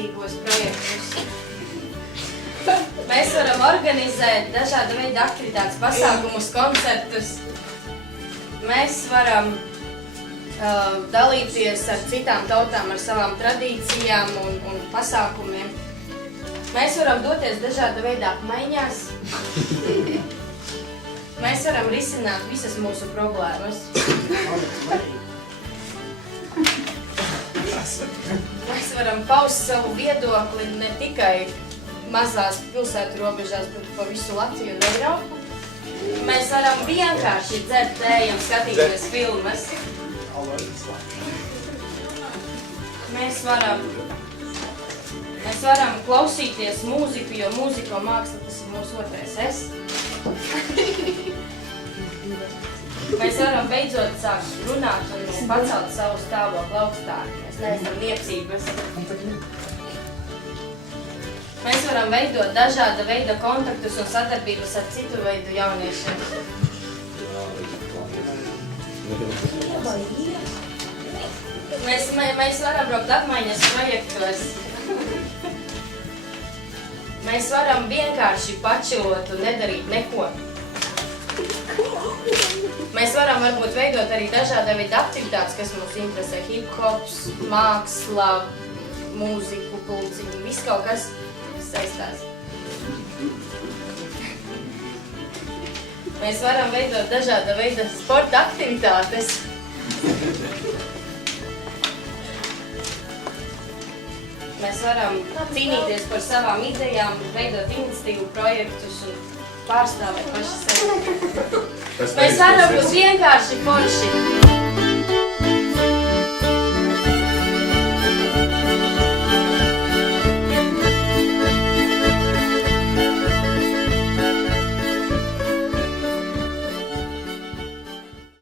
vērtīgos projektus. Mēs varam organizēt dažāda veida aktivitātes, pasākumus, koncertus. Mēs varam dalīties ar citām tautām, ar savām tradīcijām un pasākumiem. Mēs varam doties dažāda veida apmaiņās. Mēs varam risināt visas mūsu problēmas. Mēs varam paust savu viedokli ne tikai mazās pilsētu robežās, bet pa visu Latviju un Eiropu. Mēs varam vienkārši dzert tēju un skatīties filmas. Mēs varam klausīties mūziku, jo mūzika un māksla tas ir mūsu otrais es. Mēs varam beidzot sākt runāt un pacelt savu stāvokli augstāk. Mēs neesam niecības. Mēs varam veidot dažāda veida kontaktus un sadarbības ar citu veidu jauniešiem. Mēs varam braukt apmaiņas projektos. Mēs varam vienkārši pačilot un nedarīt neko. Mēs varam varbūt veidot arī dažāda veida aktivitātes, kas mums interesē. Hip-hops, māksla, mūziku, pulciņi, viss kaut kas saistās. Mēs varam veidot dažāda veida sporta aktivitātes. Mēs varam cīnīties par savām idejām, veidot iniciatīvu projektus un pārstāvēt paši sevi. Mēs varam būt vienkārši forši.